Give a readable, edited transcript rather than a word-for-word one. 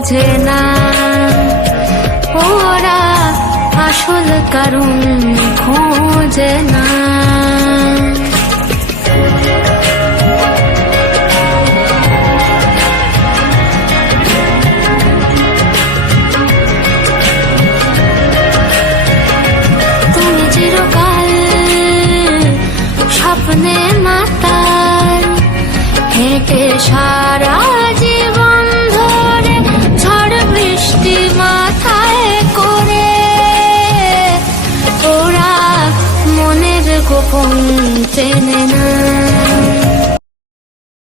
বোঝে না, ওরা আসল কারণ খোঁজে না। তুমি চিরকাল স্বপ্নে মাতাল, হেঁটে সারা জীবন ধরে ঝড় বৃষ্টি মাথায় করে, ওরা মনের গোপন চেনে না।